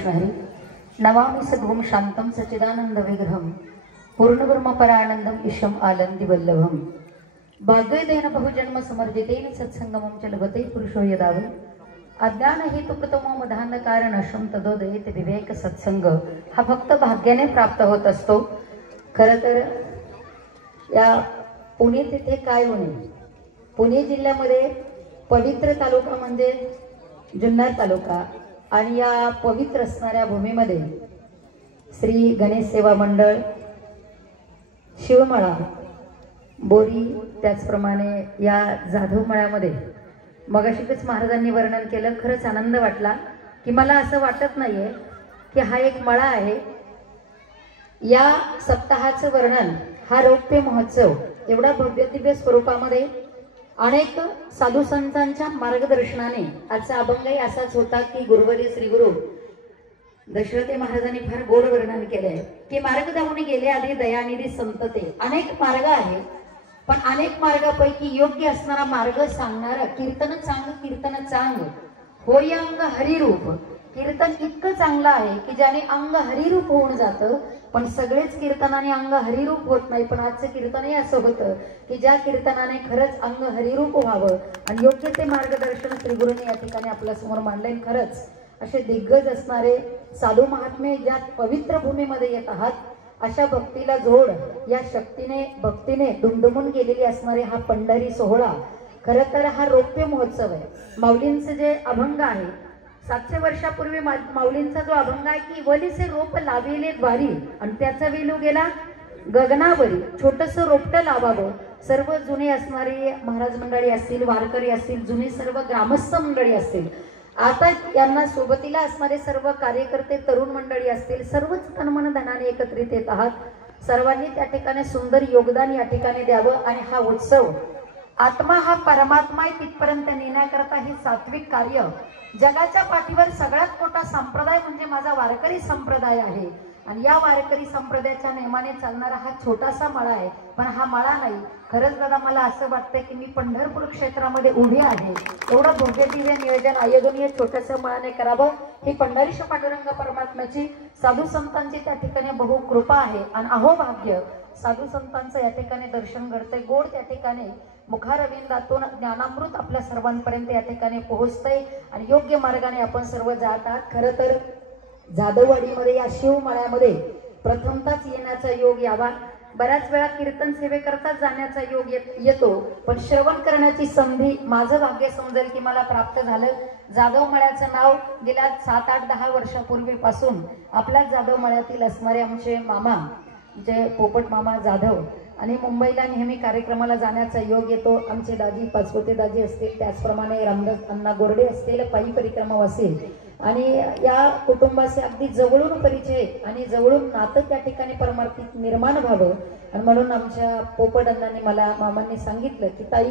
कृष्ण हरी। नमामि सद्गुं शांतं सच्चिदानंद विग्रहं पूर्णब्रह्म परानंदम ईशम आनंदी वल्लभम। भाग्योदयेन बहुजन्म समर्जितेन सत्संगमं च लभते पुरुषो यदावै। अज्ञान हेतुकृतमो मधांधकार नशम तदोदयेत विवेक सत्संग हा फक्त भाग्याने प्राप्त होत असतो। खरं तर या पुणे तिथे काय होणे, पुणे जिल्ह्यामध्ये पवित्र तालुका म्हणजे जुन्नर तालुका आणि या पवित्र असणाऱ्या भूमीमध्ये श्री गणेश सेवा मंडळ, शिवमळा, बोरी, त्याचप्रमाणे या जाधव मळ्यामध्ये मगाशीच महाराजांनी वर्णन केलं। खरंच आनंद वाटला की मला असं वाटत नाहीये की हा एक मळा आहे। या सप्ताहाचं वर्णन हा रौप्य महोत्सव एवढा भव्य दिव्य स्वरूपामध्ये अनेक साधू संतांच्या मार्गदर्शनाने आजचा अभंगही असाच होता की गुरुवर्य श्री गुरु दशरथी महाराजांनी फार गोड वर्णन केलंय की मार्ग धावून गेले आधी दयानिधी संतते। अनेक मार्ग आहेत पण अनेक मार्गापैकी योग्य असणारा मार्ग सांगणारा कीर्तन चांग, कीर्तन चांग होय अंग हरिरूप। कीर्तन इतकं चांगलं आहे की ज्याने अंग हरिरूप होऊन जातं। पण सगळेच कीर्तनाने अंग हरिरूप होत नाही, पण आजचं कीर्तनही असं होतं की ज्या कीर्तनाने खरंच अंग हरिरूप व्हावं आणि योग्य ते मार्गदर्शन श्री गुरुंनी या ठिकाणी आपल्या समोर मांडले। खरंच असे दिग्गज असणारे साधू महात्मे ज्या पवित्र भूमीमध्ये येत आहात, अशा भक्तीला जोड या शक्तीने भक्तीने दुमदुमून गेलेली असणारे हा पंढरी सोहळा खरं तर हा रौप्य महोत्सव आहे। माऊलींचे जे अभंग आहे 700 वर्षापूर्वी माऊलींचा जो अभंग आहे की वलीचे रोप लाविले द्वारी आणि त्याचा वेलू गेला गगनावरी, छोटस रोपट लावावं। सर्व जुने असणारी महाराज मंडळी असतील, वारकरी असतील, जुने सर्व ग्रामस्थ मंडळी असतील, आता यांना सोबतीला असणारे सर्व कार्यकर्ते तरुण मंडळी असतील, सर्वच तनमन धनाने एकत्रित येत आहात। सर्वांनी त्या ठिकाणी सुंदर योगदान या ठिकाणी द्यावं आणि हा उत्सव आत्मा हा परमात्मा आहे तिथपर्यंत नेण्याकरता हे सात्विक कार्य जगाच्या पाठीवर सगळ्यात मोठा संप्रदाय म्हणजे माझा वारकरी संप्रदाय आहे। आणि या वारकरी संप्रदायाच्या नियमाने चालणारा हा छोटासा मळा आहे, पण हा मळा नाही। खरंच दादा मला असं वाटतं की मी पंढरपूर क्षेत्रामध्ये उभी आहे। एवढं भव्य दिव्य नियोजन आयोजन या छोट्याशा मळाने करावं ही पंढरीश पांडुरंग परमात्म्याची साधू संतांची त्या ठिकाणी बहु कृपा आहे। आणि अहो भाग्य साधू संतांचं या ठिकाणी दर्शन घडतंय, गोड त्या ठिकाणी मुखारविंदातून ज्ञानामृत आपल्या सर्वांपर्यंत या ठिकाणी पोहोचतंय आणि योग्य मार्गाने आपण सर्व जात आहात। खरं तर जाधववाडीमध्ये या शिवमळ्यामध्ये प्रथमताच येण्याचा योग यावा। बऱ्याच वेळा कीर्तन सेवेकरता जाण्याचा योग येतो, पण श्रवण करण्याची संधी माझं भाग्य समजेल की मला प्राप्त झालं। जाधव मळ्याचं नाव गेल्या 7, 8, 10 वर्षापूर्वीपासून आपल्या जाधव मळ्यातील असणारे आमचे मामा जे पोपट मामा जाधव आणि मुंबईला नेहमी कार्यक्रमाला जाण्याचा योग येतो। आमचे दाजी पाचपुते दाजी असतील, त्याचप्रमाणे रामदास अण्णा गोरडे असतील, पायी परिक्रमा असेल आणि या कुटुंबाचे अगदी जवळून परिचय आणि जवळून नातं त्या ठिकाणी परमार्थिक निर्माण व्हावं। आणि म्हणून आमच्या पोपट अण्णांनी मला मामांनी सांगितलं की ताई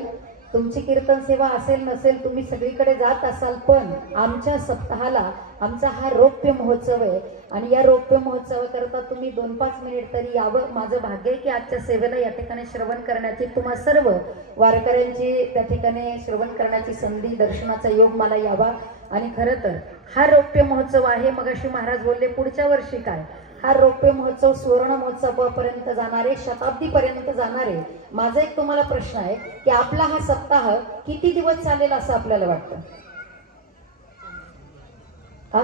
तुमची कीर्तन सेवा असेल नसेल तुम्ही सगळीकडे जात असाल, पण आमच्या सप्ताहाला आमचा हा रौप्य महोत्सव आहे आणि या रौप्य महोत्सवाकरता तुम्ही 2-5 मिनिट तरी यावं। माझं भाग्य आहे की आजच्या सेवेला या ठिकाणी श्रवण करण्याची, तुम्हा सर्व वारकऱ्यांची त्या ठिकाणी श्रवण करण्याची संधी, दर्शनाचा योग मला यावा। आणि खरं तर हा रौप्य महोत्सव आहे। मगाशी महाराज बोलले पुढच्या वर्षी काय, हा रौप्य महोत्सव सुवर्ण महोत्सवापर्यंत जाणारे, शताब्दीपर्यंत जाणारे। माझा एक तुम्हाला प्रश्न आहे की आपला हा सप्ताह किती दिवस चालेल असं आपल्याला वाटतं? हा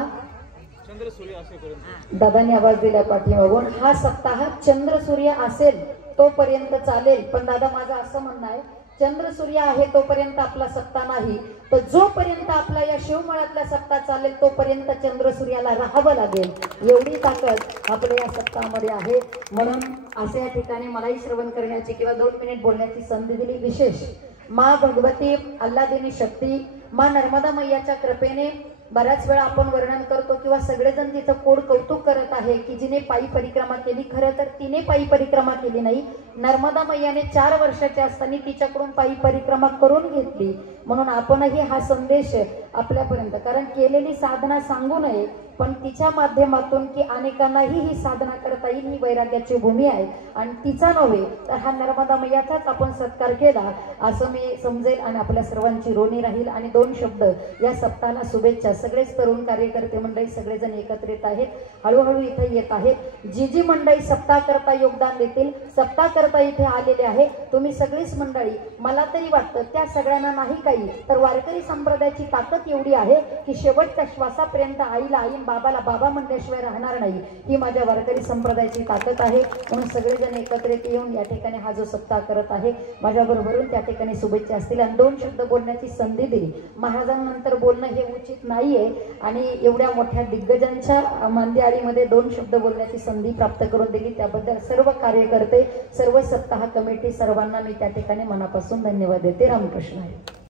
चंद्र सूर्य असेपर्यंत दादांनी आवाज दिला पाठीमागून, हा सप्ताह चंद्र सूर्य असेल तोपर्यंत चालेल। पण दादा माझं असं म्हणणं आहे चंद्र सूर्य आहे तोपर्यंत आपला सप्ताह नाही, तर जोपर्यंत आपला या शिवमळ्यातला सप्ताह चालेल तोपर्यंत चंद्र सूर्याला राहावं लागेल। एवढी ताकद आपल्या या सप्ताहामध्ये आहे। म्हणून असे या ठिकाणी मलाही श्रवण करण्याची किंवा 2 मिनिट बोलण्याची संधी दिली। विशेष माँ भगवती अल्लादिनी शक्ती माँ नर्मदा मैयाच्या कृपेने बऱ्याच वेळा आपण वर्णन करतो किंवा सगळेजण तिचं कोड कौतुक करत आहे की जिने पायी परिक्रमा केली। खरं तर तिने पायी परिक्रमा केली नाही, नर्मदा मैयाने 4 वर्षाची असताना तिच्याकडून पायी परिक्रमा करून घेतली। म्हणून आपणही हा संदेश आपल्यापर्यंत, कारण केलेली साधना सांगू नये पण तिच्या माध्यमातून की अनेकांनाही ही साधना करता येईल, ही वैराग्याची भूमी आहे आणि तिचा नव्हे तर हा नर्मदा मैयाचाच आपण सत्कार केला असं मी समजेल आणि आपल्या सर्वांची ऋणी राहील. आणि 2 शब्द या सप्ताहाला शुभेच्छा. सगळेच तरुण कार्यकर्ते मंडळी सगळेजण एकत्रित आहेत, हळूहळू इथे येत आहेत. जी मंडळी सप्ताह करता योगदान देतील, सप्ताह करता इथे आलेले आहे तुम्ही सगळीच मंडळी, मला तरी वाटतं त्या सगळ्यांना नाही काही तर वारकरी संप्रदायाची ताकद एवढी आहे की शेवटच्या श्वासापर्यंत आईला आई, बाबाला बाबा म्हणल्याशिवाय राहणार नाही, ही माझ्या वारकरी संप्रदायाची ताकद आहे. म्हणून सगळेजण एकत्रित येऊन या ठिकाणी हा जो सप्ताह करत आहे माझ्याबरोबरून त्या ठिकाणी शुभेच्छा असतील. आणि 2 शब्द बोलण्याची संधी दिली. महाराजांनंतर बोलणं हे उचित नाहीये आणि एवढ्या मोठ्या दिग्गजांच्या मांदियाळीमध्ये 2 शब्द बोलण्याची संधी प्राप्त करून दिली त्याबद्दल सर्व कार्यकर्ते, सर्व सप्ताह कमिटी सर्वांना मी त्या ठिकाणी मनापासून धन्यवाद देते. रामकृष्ण हरी.